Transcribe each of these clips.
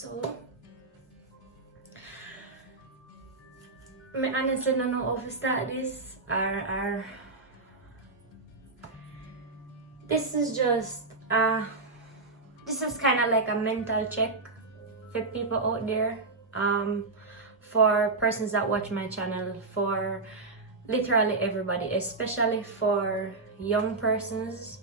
So I honestly don't know how to start this. This is just this is kind of like a mental check for people out there, for persons that watch my channel, for literally everybody, especially for young persons,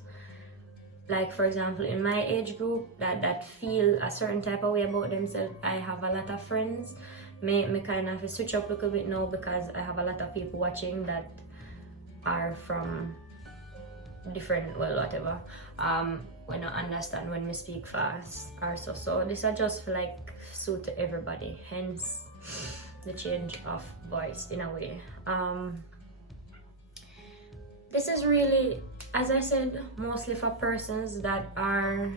like for example in my age group that feel a certain type of way about themselves. I have a lot of friends. Me kind of switch up a little bit now because I have a lot of people watching that are from different, well, whatever, when I understand when we speak fast or so this are just for like suit to everybody, hence the change of voice in a way. This is really, as I said, mostly for persons that are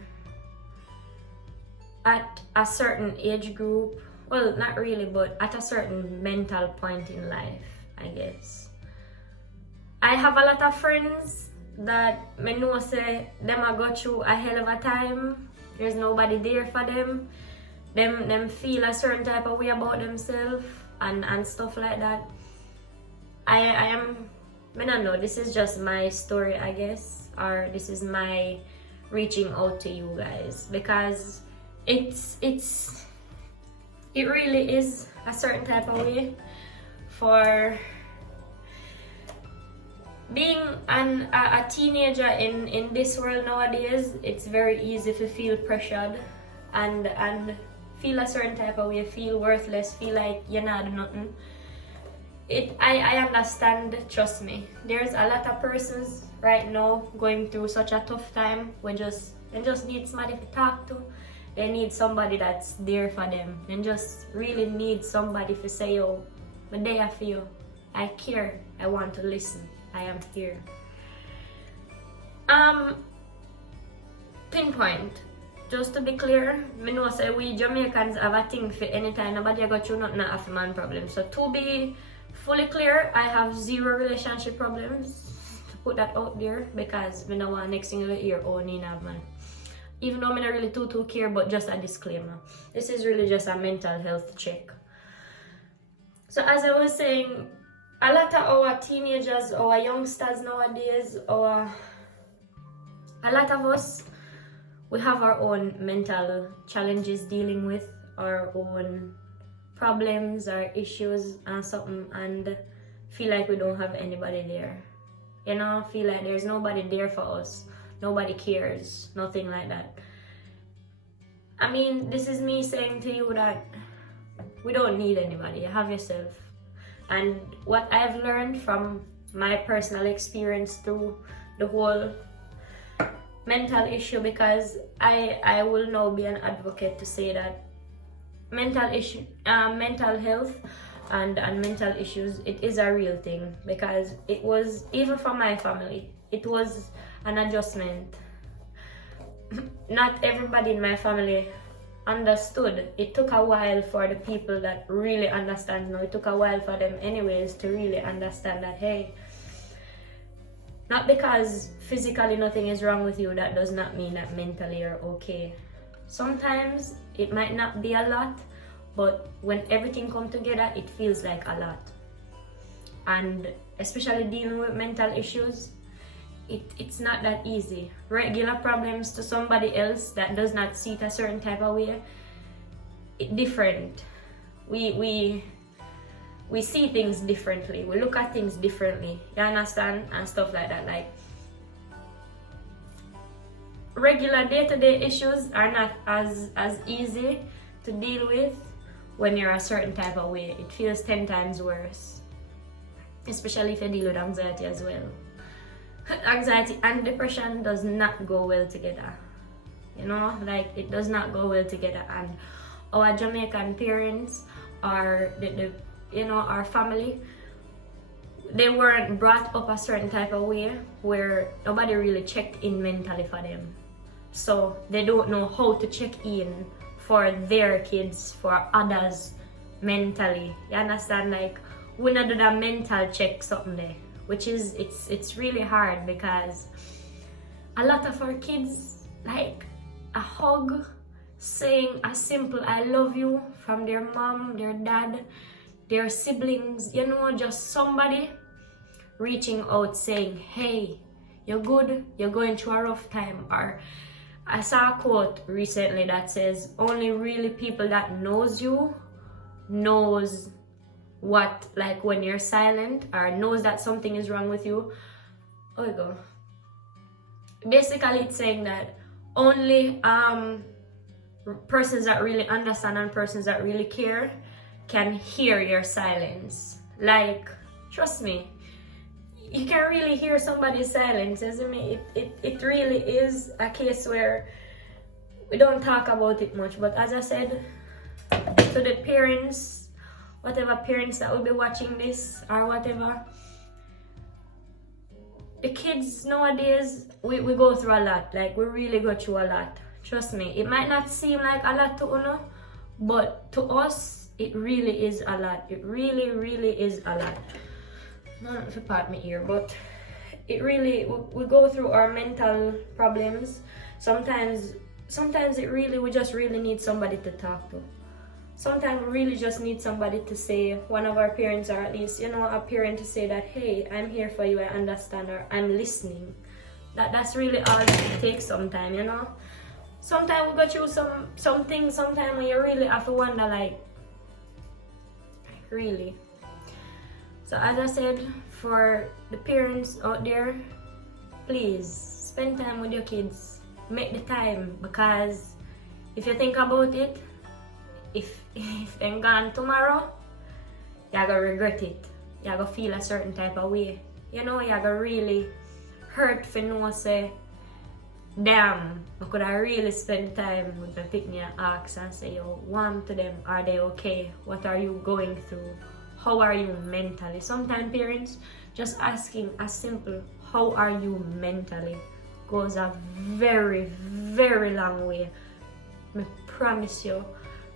at a certain age group. Well, not really, but at a certain mental point in life, I guess. I have a lot of friends that me know say them a go through a hell of a time. There's nobody there for them. Them feel a certain type of way about themselves and stuff like that. I don't know, this is just my story, I guess, or this is my reaching out to you guys, because it really is a certain type of way for being a teenager in this world nowadays. It's very easy to feel pressured and feel a certain type of way, feel worthless, feel like you're not doing nothing. I understand, trust me. There's a lot of persons right now going through such a tough time. They just need somebody to talk to. They need somebody that's there for them. They just really need somebody to say, yo, I'm there for you. I care. I want to listen. I am here. Pinpoint. Just to be clear, I know say we Jamaicans have a thing for anytime nobody got through nothing of a man problem. So to be fully clear, I have zero relationship problems. To put that out there, because I don't want next thing you hear, oh, Nina have man. Even though I don't really too care, but just a disclaimer. This is really just a mental health check. So as I was saying, a lot of our teenagers, our youngsters nowadays, a lot of us, we have our own mental challenges dealing with, our own problems or issues and something, and feel like we don't have anybody there. You know, feel like there's nobody there for us. Nobody cares, nothing like that. I mean, this is me saying to you that we don't need anybody. You have yourself. And what I've learned from my personal experience through the whole mental issue, because I will now be an advocate to say that mental health and mental issues, it is a real thing, because it was, even for my family, it was an adjustment. Not everybody in my family understood. It took a while for the people that really understand. It took a while for them anyways to really understand that, hey, not because physically nothing is wrong with you, that does not mean that mentally you're okay. Sometimes it might not be a lot, but when everything comes together, it feels like a lot. And especially dealing with mental issues, it's not that easy. Regular problems to somebody else that does not see it a certain type of way, it's different. We see things differently. We look at things differently. You understand? And stuff like that. Like, regular day-to-day issues are not as easy to deal with when you're a certain type of way. It feels 10 times worse, especially if you deal with anxiety as well. Anxiety and depression does not go well together. You know, like, it does not go well together. And our Jamaican parents, or our family, they weren't brought up a certain type of way where nobody really checked in mentally for them. So they don't know how to check in for their kids, for others mentally. You understand? Like, we not do that mental check something there, which is, it's really hard, because a lot of our kids, like, a hug, saying a simple I love you from their mom, their dad, their siblings, you know, just somebody reaching out saying, hey, you're good, you're going through a rough time. Or I saw a quote recently that says, only really people that knows you knows what, like when you're silent, or knows that something is wrong with you. Oh you go. Basically it's saying that only persons that really understand and persons that really care can hear your silence. Like, trust me, you can really hear somebody's silence, isn't it? It really is a case where we don't talk about it much. But as I said, to the parents, whatever parents that will be watching this or whatever, the kids nowadays, we go through a lot. Like, we really go through a lot. Trust me, it might not seem like a lot to Uno, but to us, it really is a lot. It really, really is a lot. Not if you part me ear, but it really, we go through our mental problems. Sometimes it really, we just really need somebody to talk to. Sometimes we really just need somebody to say, one of our parents, or at least, you know, a parent to say that, hey, I'm here for you, I understand, or I'm listening. That's really all it takes sometimes, you know. Sometimes we go through some things, sometimes when you really have to wonder, like, really. So as I said, for the parents out there, please spend time with your kids. Make the time, because if you think about it, if they're gone tomorrow, you're gonna regret it. You're gonna feel a certain type of way. You know, you're gonna really hurt for no say, damn, I could I really spend time with the picnic and ask and say, yo, warm to them, are they okay? What are you going through? How are you mentally? Sometimes parents just asking a simple, how are you mentally, goes a very, very long way. I promise you.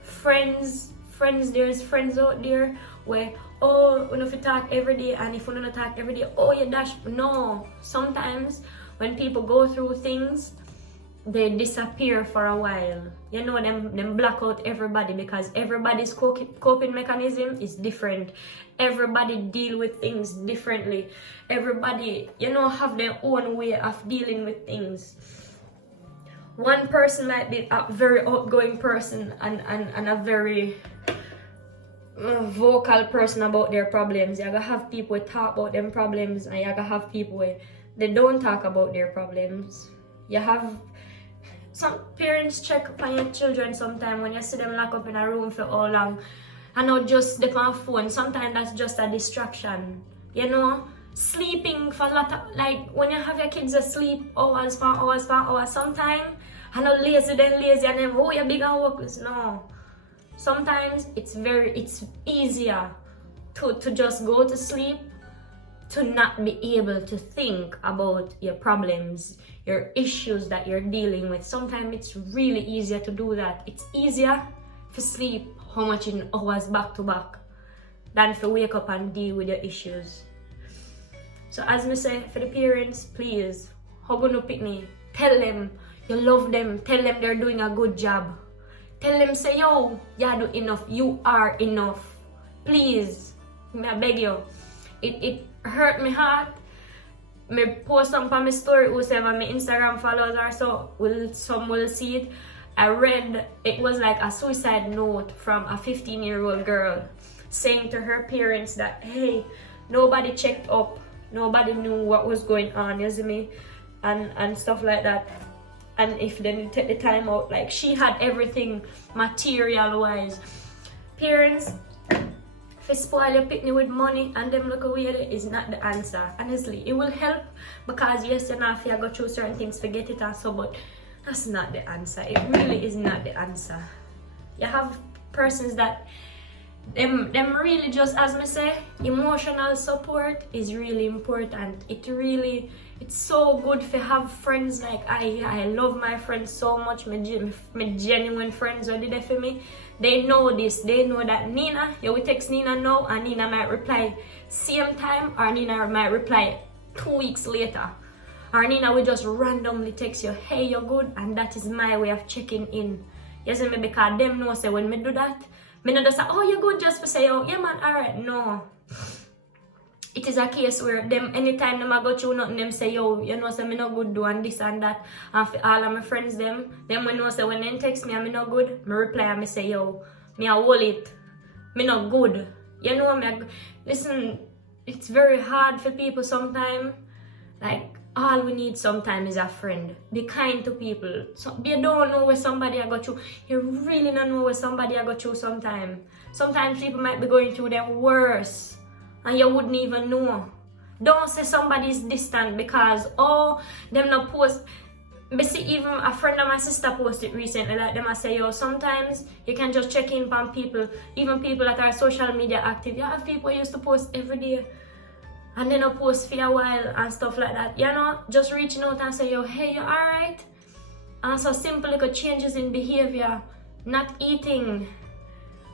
Friends, there's friends out there where, oh, if you talk every day, and if you don't talk every day, oh, you dash. No, sometimes when people go through things, they disappear for a while. You know, them block out everybody, because everybody's coping mechanism is different. Everybody deal with things differently. Everybody, you know, have their own way of dealing with things. One person might be a very outgoing person and a very vocal person about their problems. You're gonna have people talk about them problems, and you're gonna have people where they don't talk about their problems. You have some parents check upon your children sometimes when you see them locked up in a room for how long, and not just they on phone. Sometimes that's just a distraction. You know, sleeping for a lot of, like when you have your kids asleep hours for hours, sometimes and not lazy then lazy and then oh you're big and workless. No. Sometimes it's easier to just go to sleep, to not be able to think about your problems, your issues that you're dealing with. Sometimes it's really easier to do that. It's easier to sleep how much in hours back to back than to wake up and deal with your issues. So as me say, for the parents, please, hug on pick me. Tell them you love them. Tell them they're doing a good job. Tell them, say, yo, you do enough. You are enough. Please, I beg you. It hurt my heart. Me post some on my story, whoever my Instagram followers are, so some will see it. I read, it was like a suicide note from a 15-year-old girl saying to her parents that, hey, nobody checked up. Nobody knew what was going on, you see me? And stuff like that. And if they didn't take the time out, like she had everything material wise. Parents, if you spoil your picnic with money and them look away, is not the answer. Honestly, it will help, because yes, you know, if you go through certain things, forget it and so, but that's not the answer. It really is not the answer. You have persons that them really just, as me say, emotional support is really important. It's so good to have friends. Like I love my friends so much. My genuine friends who did it for me. They know this. They know that Nina, you will text Nina now, and Nina might reply same time, or Nina might reply 2 weeks later. Or Nina will just randomly text you, hey, you're good, and that is my way of checking in. You see me, because them know say when me do that, me not just say, oh, you good just for say, oh, yeah man, alright, no. It is a case where them, anytime them I go through nothing, them say, yo, you know, say me no good doing this and that. And for all of my friends, them when know say when they text me and me no good, me reply and me say, yo, me a hold it. Me no good. You know, listen, it's very hard for people sometimes. Like, all we need sometimes is a friend. Be kind to people. So, you don't know where somebody I go through. You really don't know where somebody I go through sometimes. Sometimes people might be going through their worst. And you wouldn't even know. Don't say somebody's distant because, oh, them not post. But see, even a friend of my sister posted recently, like them I say, yo, sometimes you can just check in on people, even people that are social media active. You have people who used to post every day and then not post for a while and stuff like that. You know, just reaching out and say, yo, hey, you alright? And so simple little changes in behavior, not eating.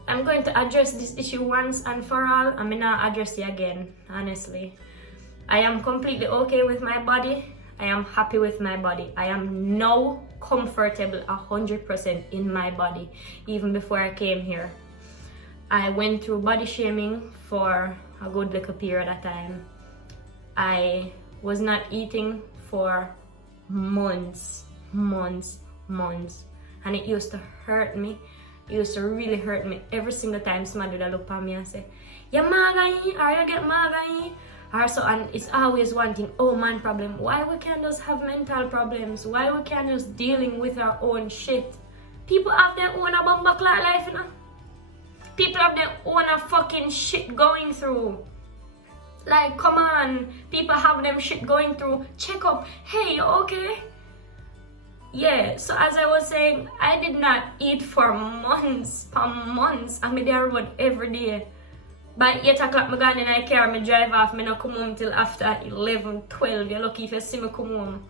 I'm going to address this issue once and for all. I'm not address it again, honestly. I am completely okay with my body. I am happy with my body. I am now comfortable 100% in my body, even before I came here. I went through body shaming for a good little period of time. I was not eating for months, and it used to hurt me. It used to really hurt me every single time somebody would look at me and say, "You maga, or you get maga." Or so, and it's always one thing, oh man problem. Why we can't just have mental problems? Why we can't just dealing with our own shit? People have their own bumbuck life, you know? People have their own fucking shit going through. Like, come on. People have them shit going through. Check up. Hey, you okay? Yeah, so as I was saying, I did not eat for months. I'm in the road every day. By 8 o'clock, I go in my car, I drive off, I don't come home till after 11, 12. You're lucky if you see me come home.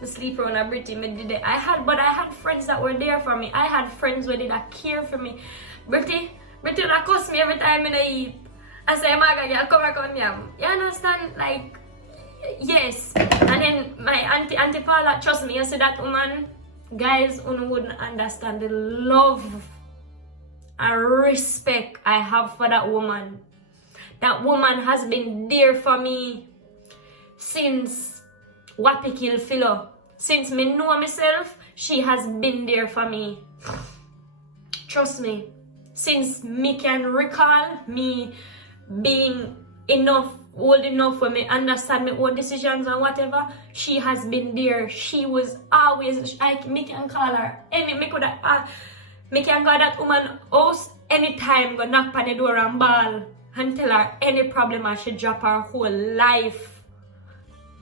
I sleep around a Britty, I had friends that were there for me. I had friends who did care for me. Britty would cuss me every time I eat. I say, Maga, you come back on yam. You understand? Like, yes. And then my auntie Paula, trust me, you see that woman, guys, who wouldn't understand the love and respect I have for that woman. That woman has been there for me since Wapi kill Philo. Since me know myself, she has been there for me. Trust me. Since me can recall me being old enough for me understand my own decisions and whatever, she has been there. She was always, me can call her me can go that woman house anytime, go knock on the door and ball and tell her any problem I should drop her whole life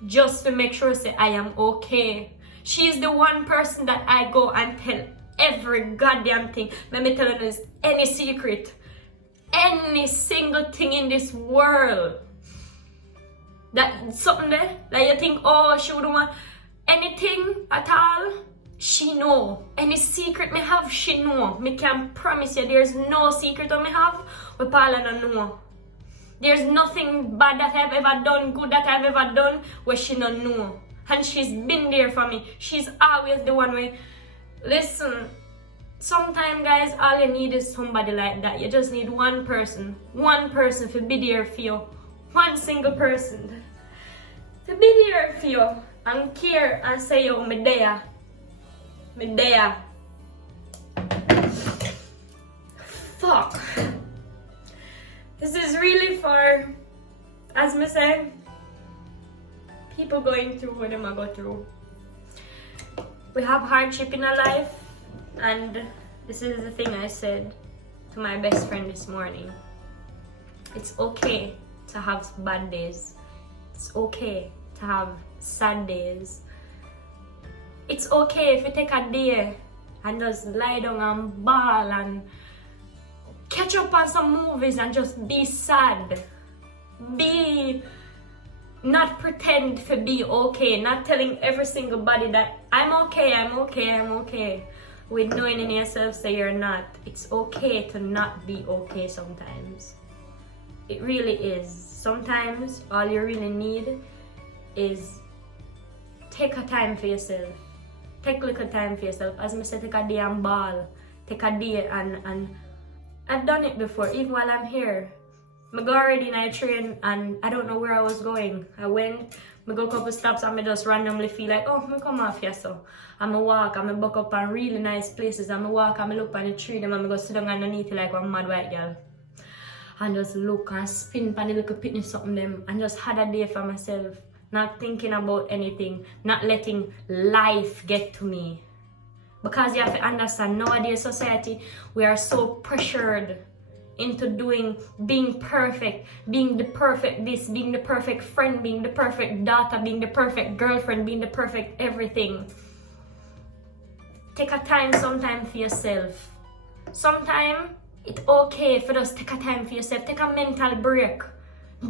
just to make sure say I am okay. She's the one person that I go and tell every goddamn thing. Let me tell you any secret, any single thing in this world. That something there that you think, oh, she would want anything at all. She know. Any secret me have, she know. Me can promise you there's no secret that me have we Paula don't know. There's nothing bad that I've ever done, good that I've ever done where she don't know. And she's been there for me. She's always the one where, listen, sometimes guys, all you need is somebody like that. You just need one person to be there for you. One single person to be there for you and care and say, yo, me there. Me there. Fuck. This is really for, as me say, people going through what them I go through. We have hardship in our life, and this is the thing I said to my best friend this morning. It's okay to have bad days. It's okay to have sad days. It's okay if you take a day and just lie down and bawl and catch up on some movies and just be sad. Not pretend to be okay. Not telling every single body that I'm okay. With knowing in yourself that you're not. It's okay to not be okay sometimes. It really is. Sometimes all you really need is take a time for yourself. Take a little time for yourself. As I said, take a day and ball. take a day and I've done it before, even while I'm here. I go already in a train and I don't know where I was going. I went, I go a couple stops and I just randomly feel like, oh, I come off here so. I'm walk, I'm buck up on really nice places. I'm walk, I'm look on the tree, then I'm go sit down underneath it like one mad white girl. And just look and spin on the little pitney something them and just had a day for myself. Not thinking about anything, not letting life get to me. Because you have to understand, nowadays society, we are so pressured into being perfect, being the perfect this, being the perfect friend, being the perfect daughter, being the perfect girlfriend, being the perfect everything. Take a time sometime for yourself. Sometime it's okay for us take a time for yourself. Take a mental break.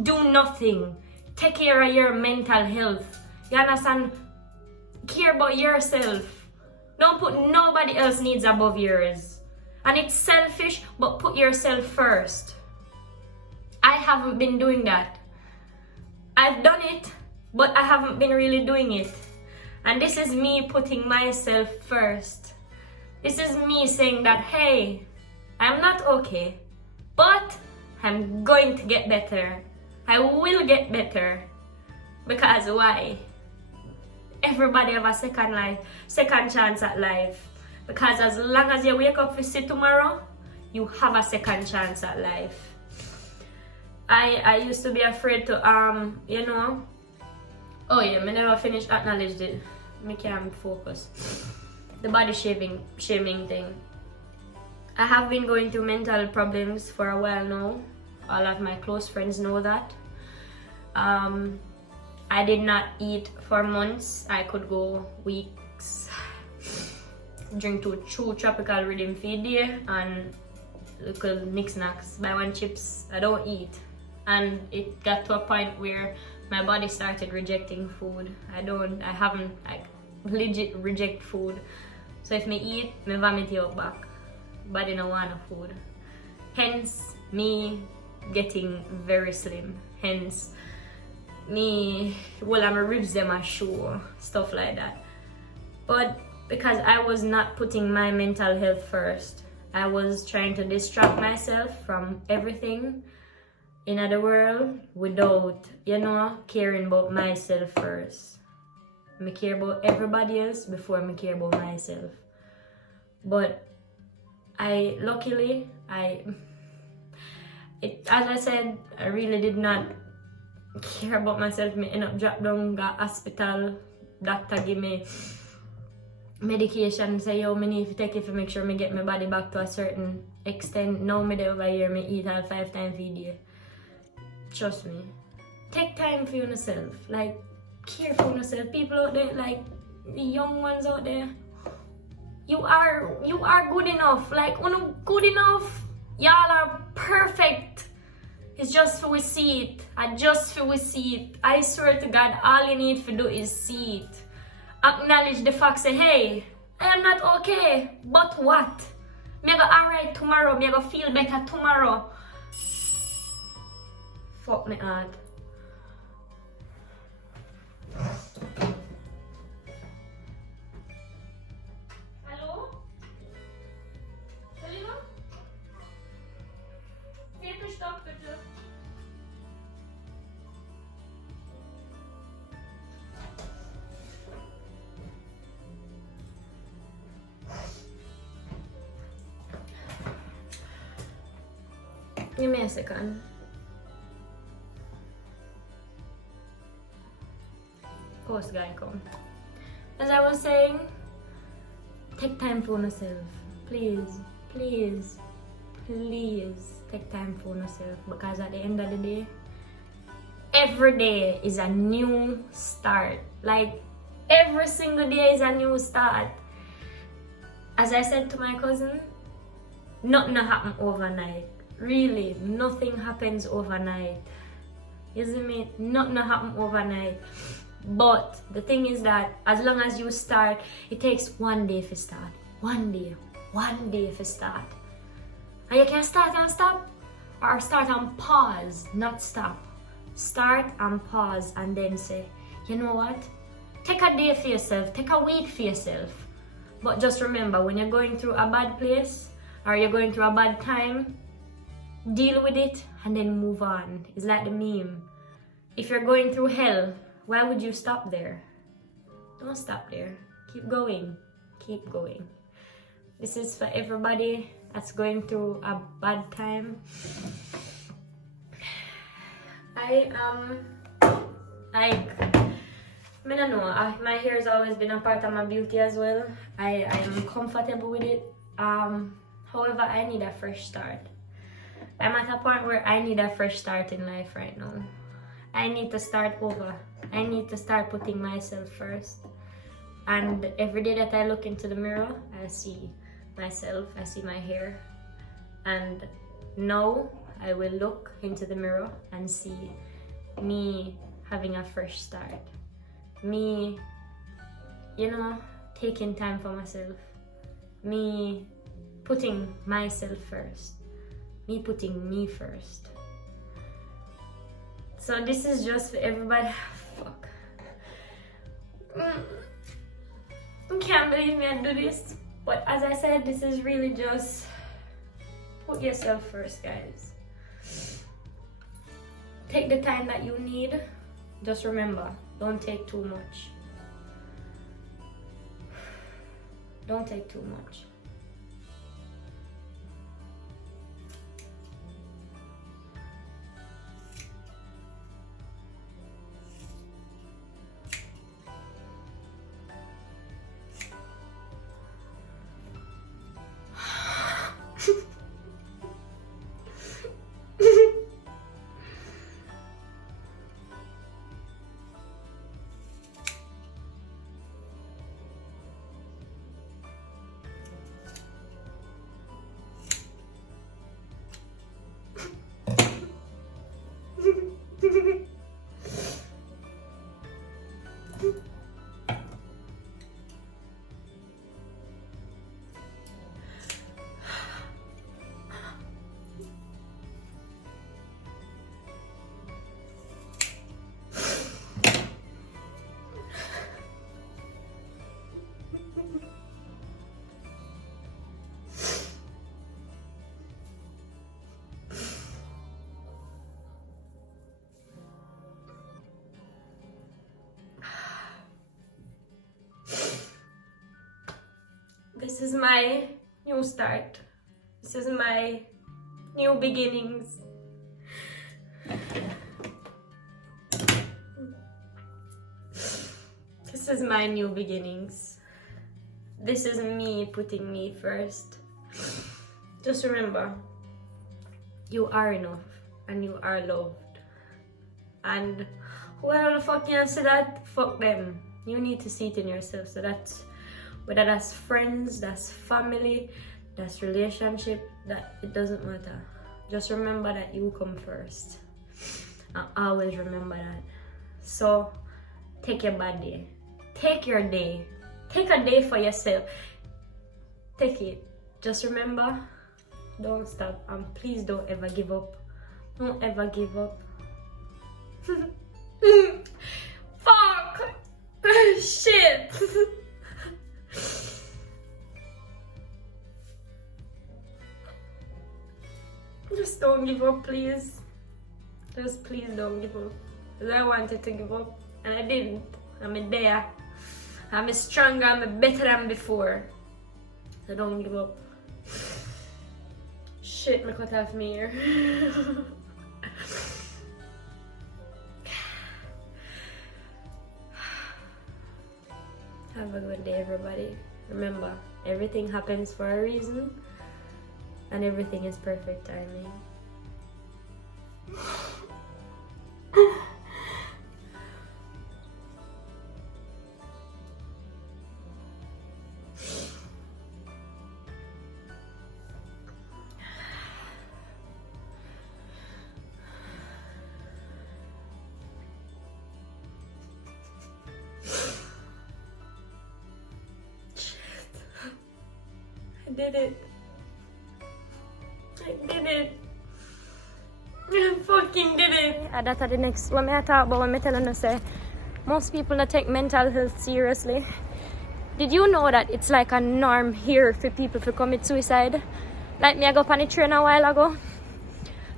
Do nothing. Take care of your mental health. You understand? Care about yourself. Don't put nobody else's needs above yours. And it's selfish, but put yourself first. I haven't been doing that. I've done it, but I haven't been really doing it. And this is me putting myself first. This is me saying that, hey, I'm not okay, but I'm going to get better. I will get better. Because why? Everybody have a second life, second chance at life. Because as long as you wake up to see tomorrow, you have a second chance at life. I used to be afraid to you know. Oh yeah, I never finished acknowledged it. I can't focus. The body shaming thing. I have been going through mental problems for a while now. All of my close friends know that. I did not eat for months. I could go weeks. Drink two tropical rhythm feed day and little knickknacks. Buy one chips. I don't eat. And it got to a point where my body started rejecting food. I legit reject food. So if me eat, me vomit it out back. Body no want food. Hence me getting very slim. Hence me, well, my ribs them are sure, stuff like that. But because I was not putting my mental health first, I was trying to distract myself from everything in the world without, caring about myself first. I care about everybody else before I care about myself. But luckily, as I said, I really did not care about myself. Me end up drop down, got hospital, doctor give me medication, say yo, me need to take it to make sure me get my body back to a certain extent. Now me there over here, me eat all 5 times a day. Trust me. Take time for yourself. Like, care for yourself. People out there, like the young ones out there, you are good enough. Like, good enough. Y'all are perfect. It's just for we see it. I swear to God, all you need to do is see it. Acknowledge the fact, say, hey, I am not okay, but what? Me go alright tomorrow, me go feel better tomorrow. Fuck me hard. Hello? Selina? Fehlt der Stock bitte? Give me a second. Post guy come. As I was saying, take time for yourself. Please take time for yourself, because at the end of the day, every day is a new start. Like, every single day is a new start. As I said to my cousin, nothing happen overnight. Really, nothing happens overnight. You see me? Nothing happen overnight. But the thing is that as long as you start, it takes one day to start. One day to start. And you can start and stop, or start and pause, not stop. Start and pause and then say, you know what? Take a day for yourself, take a week for yourself. But just remember, when you're going through a bad place or you're going through a bad time, deal with it and then move on. It's like the meme. If you're going through hell, why would you stop there? Don't stop there. Keep going. Keep going. This is for everybody that's going through a bad time. I don't know, my hair has always been a part of my beauty as well. I am comfortable with it. However, I need a fresh start. I'm at a point where I need a fresh start in life right now. I need to start over. I need to start putting myself first. And every day that I look into the mirror, I see myself, I see my hair. And now I will look into the mirror and see me having a fresh start. Me, taking time for myself. Me putting myself first. Me putting me first. So this is just for everybody. Fuck. I can't believe me I do this. But as I said, this is really just put yourself first, guys. Take the time that you need. Just remember, don't take too much. Don't take too much. This is my new start. This is my new beginnings. This is my new beginnings. This is me putting me first. Just remember, you are enough and you are loved. And whoever the fuck can say that, fuck them. You need to see it in yourself. So that's whether that's friends, that's family, that's relationship, that it doesn't matter. Just remember that you come first. And always remember that. So take your bad day. Take your day. Take a day for yourself. Take it. Just remember, don't stop. And please don't ever give up. Don't ever give up. Fuck! Shit! Just don't give up, please. Just please don't give up. Because I wanted to give up and I didn't. I'm there. I'm stronger, I'm better than before. So don't give up. Shit, me cut off me ear. Have a good day, everybody. Remember, everything happens for a reason. And everything is perfect timing. I did it. I did it. I fucking did it. That's the next one I talk about when I tell them to say most people that take mental health seriously. Did you know that it's like a norm here for people to commit suicide? Like me, I go up on the train a while ago,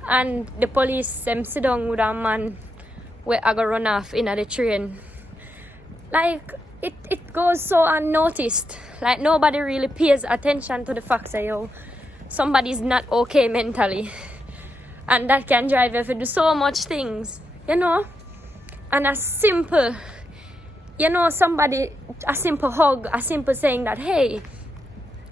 and the police them sit down with a man where I go run off in the train. Like it goes so unnoticed. Like nobody really pays attention to the fact that somebody's not okay mentally, and that can drive you to do so much things, And a simple, somebody, a simple hug, a simple saying that, hey,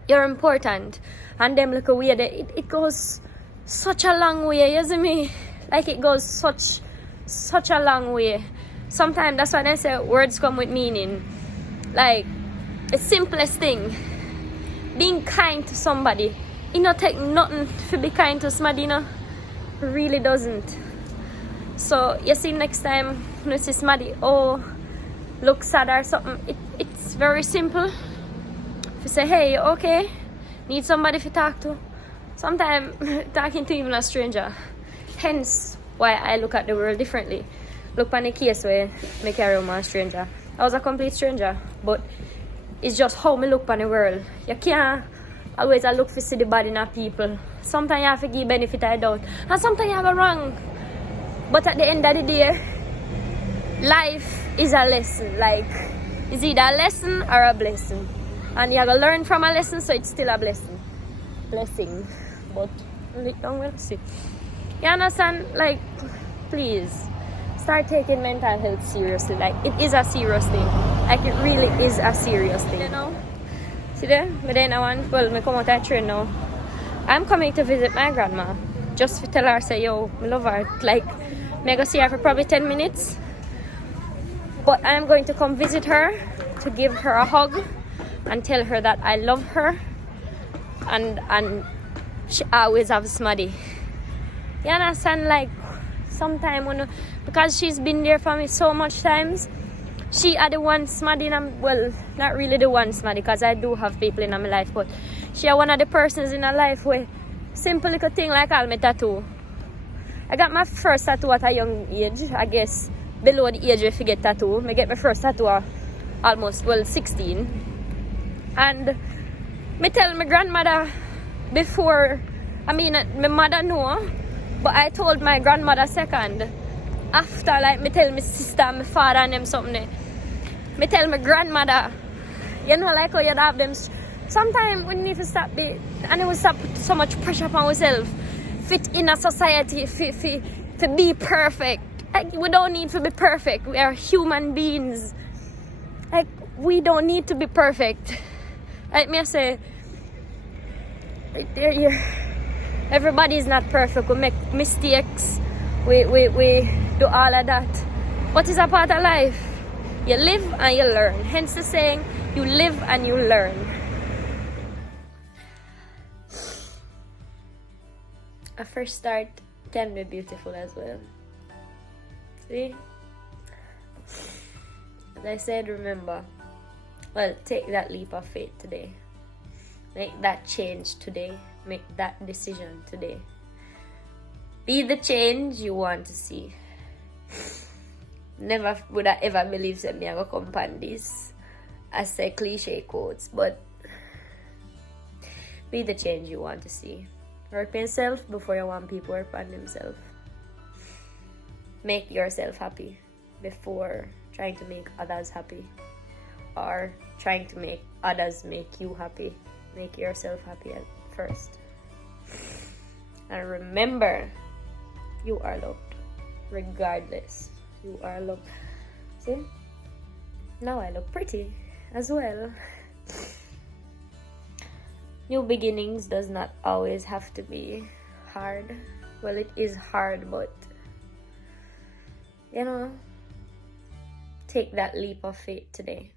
you're important, and them look away, it goes such a long way, you see me? Like it goes such a long way. Sometimes that's why they say words come with meaning. Like the simplest thing, being kind to somebody, it not take nothing to be kind to somebody, It really doesn't. So you see, next time you see somebody look sad or something, it's very simple. If you say, hey, okay, need somebody to talk to. Sometimes talking to even a stranger. Hence why I look at the world differently. Look on the case where I carry on a stranger. I was a complete stranger, but it's just how me look on the world. You can't always look to see the bad in people. Sometimes you have to give benefit of the doubt, and sometimes you have a wrong. But at the end of the day, life is a lesson. Like, it's either a lesson or a blessing. And you have to learn from a lesson, so it's still a blessing. But we'll see. You understand? Like, please, start taking mental health seriously. Like, it is a serious thing. Like, it really is a serious thing. See there? I come out of the train now. I'm coming to visit my grandma. Just to tell her, say, I love her. Like, I'm going to see her for probably 10 minutes. But I'm going to come visit her to give her a hug and tell her that I love her. And she always has somebody. You understand? Like, sometimes because she's been there for me so much times, she are the one smarty, well, not really the one smarty, because I do have people in my life, but she are one of the persons in her life where simple little thing like all my tattoo. I got my first tattoo at a young age, I guess below the age if you get tattoo. I get my first tattoo at almost 16. And me tell my grandmother before, my mother know, but I told my grandmother second. After, like, me tell my sister, my father and them something. Me tell my grandmother, like how you have them. Sometimes we need to stop and it will stop put so much pressure upon ourselves. Fit in a society, to be perfect. Like, we don't need to be perfect. We are human beings. Like, we don't need to be perfect. Like me, I say, everybody is not perfect. We make mistakes. We do all of that. What is a part of life? You live and you learn. Hence the saying, you live and you learn. A first start can be beautiful as well. See? As I said, remember, take that leap of faith today. Make that change today. Make that decision today. Be the change you want to see. Never would I ever believe that me I go come on this. I say cliche quotes, but be the change you want to see. Work on yourself before you want people work on themselves. Make yourself happy before trying to make others happy, or trying to make others make you happy. Make yourself happy at first. And remember, you are loved. Regardless, you are loved. See? Now I look pretty as well. New beginnings does not always have to be hard. Well, it is hard, but take that leap of faith today.